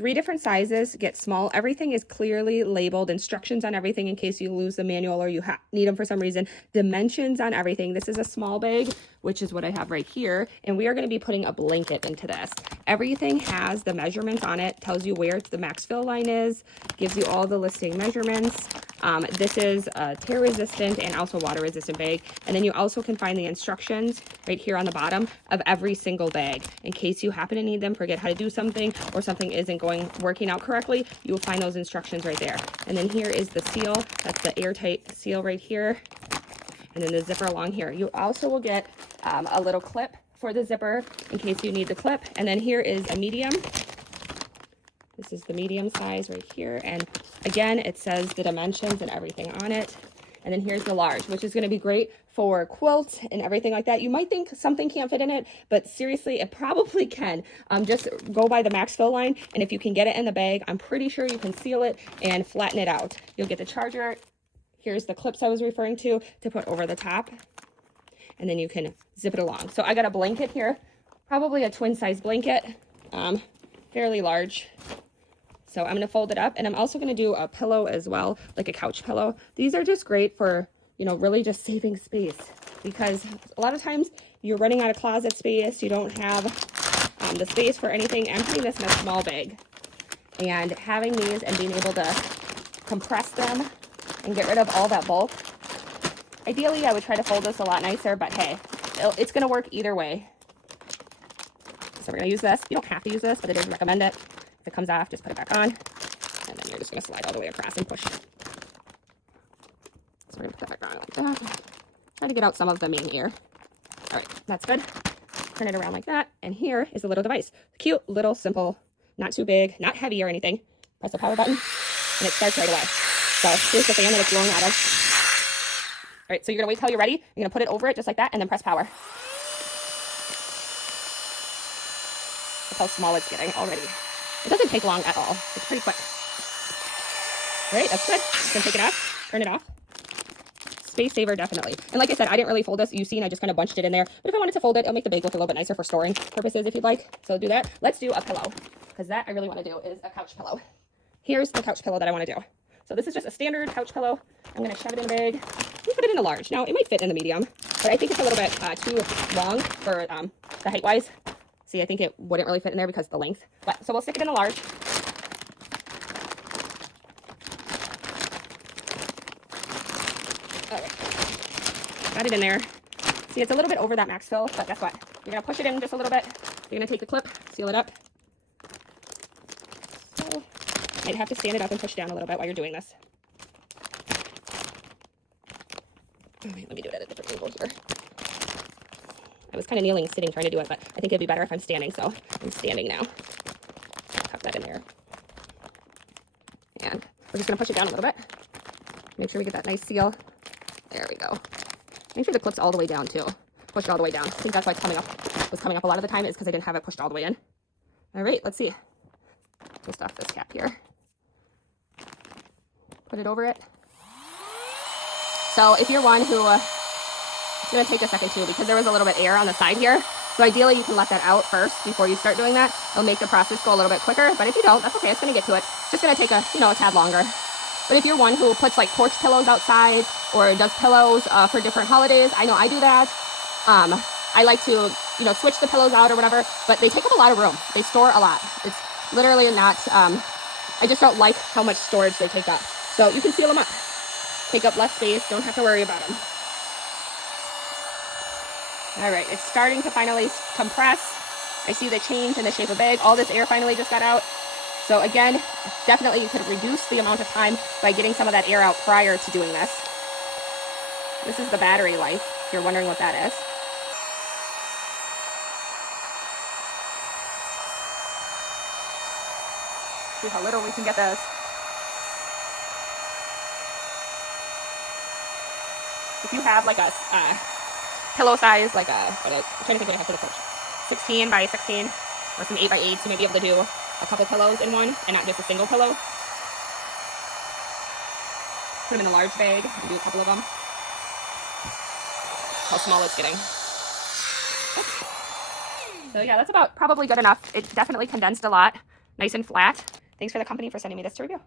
3 different sizes, get small. Everything is clearly labeled, instructions on everything in case you lose the manual or you need them for some reason. Dimensions on everything. This is a small bag, which is what I have right here. And we are going to be putting a blanket into this. Everything has the measurements on it, tells you where the max fill line is, gives you all the listing measurements. This is a tear resistant and also water resistant bag. And then you also can find the instructions right here on the bottom of every single bag. In case you happen to need them, forget how to do something, or something isn't working out correctly, you will find those instructions right there. And then here is the seal. That's the airtight seal right here. And then the zipper along here. You also will get a little clip for the zipper in case you need the clip. And then here is a medium. This is the medium size right here. And again, it says the dimensions and everything on it. And then here's the large, which is going to be great for quilts and everything like that. You might think something can't fit in it, but seriously, it probably can. Just go by the max fill line. And if you can get it in the bag, I'm pretty sure you can seal it and flatten it out. You'll get the charger. Here's the clips I was referring to put over the top. And then you can zip it along. So I got a blanket here, probably a twin size blanket, fairly large. So I'm going to fold it up, and I'm also going to do a pillow as well, like a couch pillow. These are just great for, you know, really just saving space, because a lot of times you're running out of closet space. You don't have the space for anything. I'm putting this in a small bag, and having these and being able to compress them and get rid of all that bulk. Ideally, I would try to fold this a lot nicer, but hey, it's going to work either way. So we're going to use this. You don't have to use this, but it is recommend it. If it comes off, just put it back on. And then you're just going to slide all the way across and push. So we're going to put that back on like that. Try to get out some of the main ear. All right, that's good. Turn it around like that. And here is the little device. Cute, little, simple, not too big, not heavy or anything. Press the power button, and it starts right away. So here's the fan that it's blowing out of. All right, so you're going to wait till you're ready. You're going to put it over it just like that, and then press power. That's how small it's getting already. It doesn't take long at all. It's pretty quick. All right, that's good. You can take it off, turn it off. Space saver, definitely. And like I said, I didn't really fold this. You've seen I just kind of bunched it in there. But if I wanted to fold it, it'll make the bag look a little bit nicer for storing purposes if you'd like. So do that. Let's do a pillow, because that I really want to do is a couch pillow. Here's the couch pillow that I want to do. So this is just a standard couch pillow. I'm going to shove it in a bag. You put it in a large. Now, it might fit in the medium, but I think it's a little bit too long for the height-wise. See, I think it wouldn't really fit in there because of the length. But so we'll stick it in a large. All right. Got it in there. See, it's a little bit over that max fill, but guess what? You're going to push it in just a little bit. You're going to take the clip, seal it up. So, might have to stand it up and push down a little bit while you're doing this. All right, let me do it at a different angle here. I was kind of kneeling, sitting, trying to do it, but I think it'd be better if I'm standing, so I'm standing now. Tuck that in there. And we're just going to push it down a little bit. Make sure we get that nice seal. There we go. Make sure the clip's all the way down, too. Push it all the way down. I think that's why it's coming up a lot of the time, is because I didn't have it pushed all the way in. All right, let's see. Twist off this cap here. Put it over it. So if you're one who... it's going to take a second too, because there was a little bit air on the side here. So ideally you can let that out first before you start doing that. It'll make the process go a little bit quicker, but if you don't, that's okay. It's going to get to it. It's just going to take a tad longer. But if you're one who puts like porch pillows outside or does pillows for different holidays, I know I do that. I like to, switch the pillows out or whatever, but they take up a lot of room. They store a lot. It's literally not, I just don't like how much storage they take up. So you can seal them up. Take up less space. Don't have to worry about them. All right, it's starting to finally compress. I see the change in the shape of bag. All this air finally just got out. So again, definitely you could reduce the amount of time by getting some of that air out prior to doing this. This is the battery life, if you're wondering what that is. See how little we can get this. If you have like a pillow size, like I'm trying to think what I have for the couch, 16 by 16 or some 8 by 8, so you may be able to do a couple pillows in one and not just a single pillow. Put them in a large bag and do a couple of them. How small it's getting. Oops. So yeah, that's about probably good enough. It definitely condensed a lot. nice and flat. Thanks for the company for sending me this to review.